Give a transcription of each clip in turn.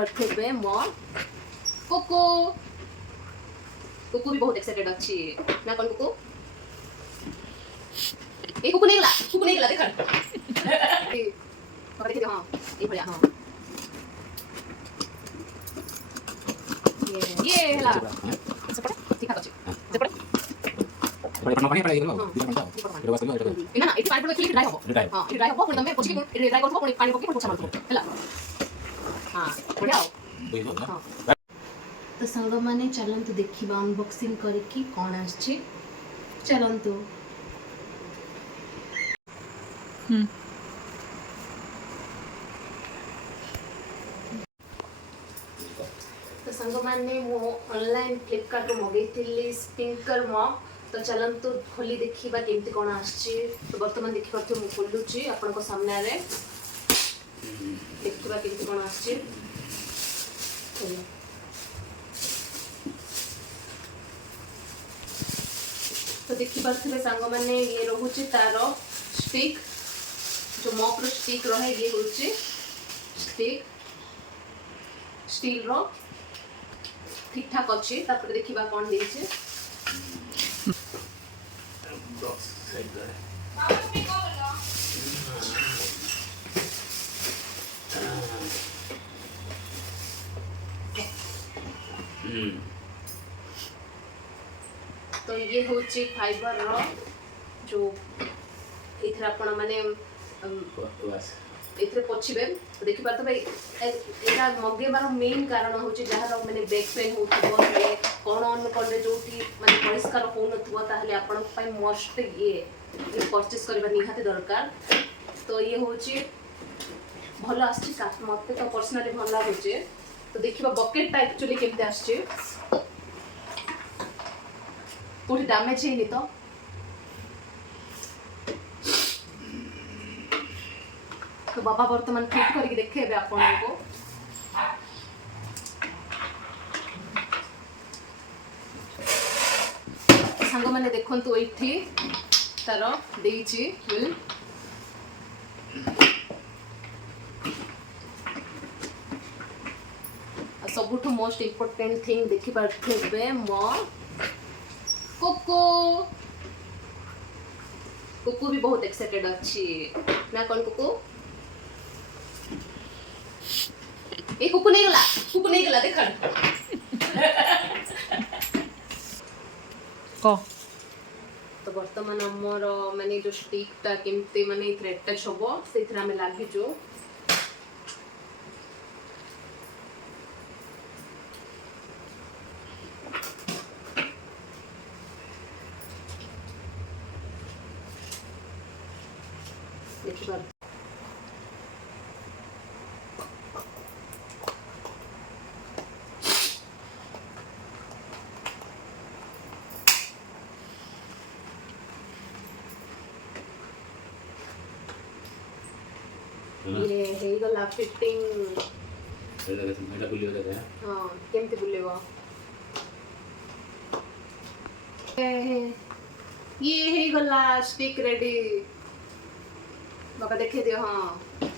देखिपे मो कुकु कुकु भी बहुत एक्साइटेड अच्छी ना कौन कुकु ए कुकु नहीं गला देख पकड़ के हां ये बढ़िया हां ये हला ठीक है सेपड़े बड़े पन्ना पानी पड़ेगा लो दिया पन्ना एटा बस करियो एटा ना इट पानी पड़े क्लिक ड्राई हो हां इट ड्राई हो पुणी तमे पोछि के ड्राई करथो पुणी पानी पके पोछा मारथो हला हां बढ़िया बुझो ना तो संग माने चलंतु देखिबा अनबॉक्सिंग करके कोन आछी चलंतु तो संग माने मो ऑनलाइन फ्लिपकार्ट रो मगैतिली स्पीकर मग तो चलंतु खोली देखिबा केमती कोन आछी तो वर्तमान देखि परथो मु खोलुची आपन को सामने रे देखिबा केमती कोन आछी तो देखि परथिले संग माने ये रहूची तारो स्टिक जो मॉप रो स्टिक रहे ये होची स्टिक स्टील रो ठीक ठाक अच्छे तापर देखिबा कोन देइछे बॉक्स साइड रे तो ये होची फाइबर रो जो इथरा आपण माने बस इथरे पछिबे तो देखि पात भाई एटा मगेबार मेन कारण होची जहार माने बैक पेन होतबो माने कोन अन कोन जोटी माने परिष्कार हो नथबो ताहले आपण पई मस्ट ये परचेस करबा निहाती दरकार तो ये होची भलो आछि का मते तो पर्सनली भल लागुचे तो देखिबा बकेट टा एक्चुअली केमते आछि कोठी डैमेज हेनी तो तो बाबा वर्तमान फिट करके देखेबे आपन को संग माने देखंतु एठी तारो देइची विल सबुठु मोस्ट इंपोर्टेंट थिंग देखि पाथबे मो कुकु कुकु भी बहुत एक्साइटेड अच्छी ना कौन कुकु ए कुकु नहीं गला देख को तो वर्तमान हमर माने जो स्टिक ता केमते माने थ्रेड टा छबो सेथरा में लागि जो देखिबा ये हे गला फिटिंग एटा बुलियो दे हां केमते बुलेबो ये हे गला स्टिक रेडी बाबा देखे दियो हां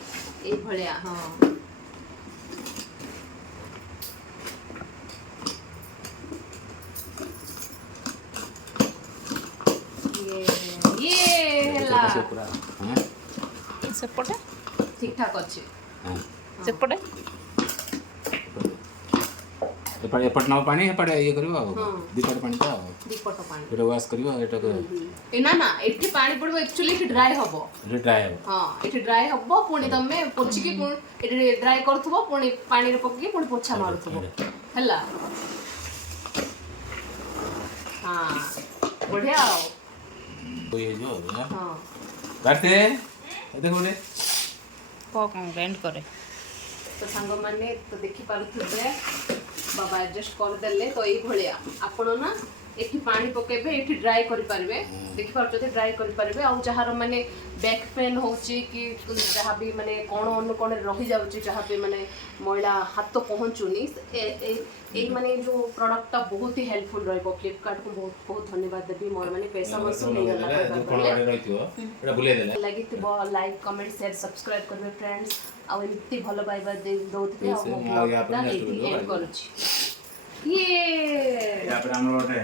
ए भलिया हां ये हला पूरा हां सेपटे ठीक ठाक अच्छे हां सेपटे एपट ना पानी एपट ये करियो हां दीपट पानी ता दीपट पानी एटा वाश करियो एटा को ए ना एठी पानी पड़बो एक्चुअली एठी ड्राई हबो ड्राई हो हां एठी ड्राई हबो पुणी तमे पोछि की एठी ड्राई करथबो पुणी पानी रे पक्की पुणी पोछा मारथबो हला हां बढ़िया तो ये जो हां करते देखो ने को कंप्लेंट करे तो सांग माने तो देखि पारुथबे बाबा एडजस्ट कर देले तो एई भलिया आपण ना एठी पानी पकेबे एठी ड्राई करि पारबे देखि पारछते ड्राई करि पारबे आ जहार माने बैक पेन होची कि जहा भी माने कोण अन कोण रहि जाउची जहा पे माने मैला हाथ तो पहुंचुनी ए माने जो प्रोडक्ट ता बहुत ही हेल्पफुल रहबो फ्लिपकार्ट को बहुत बहुत धन्यवाद देबी मोर माने पैसा वसूल नहीं गला कोण बारे रहितो एटा बुले देला लागित लाइक कमेंट शेयर सब्सक्राइब करबे फ्रेंड्स ଆଉ ଏମିତି ଭଲ ପାଇବା ଦଉଥିବେ ଆଉ ମୋ ଆଉ ୟା ପରେ ବ୍ଲଗ୍ଟା next ଏଇଠି video ଏଣ୍ଡ କରିବି। କରୁଛି। ଇଏ ୟା ପରେ ଆମର ଗୋଟେ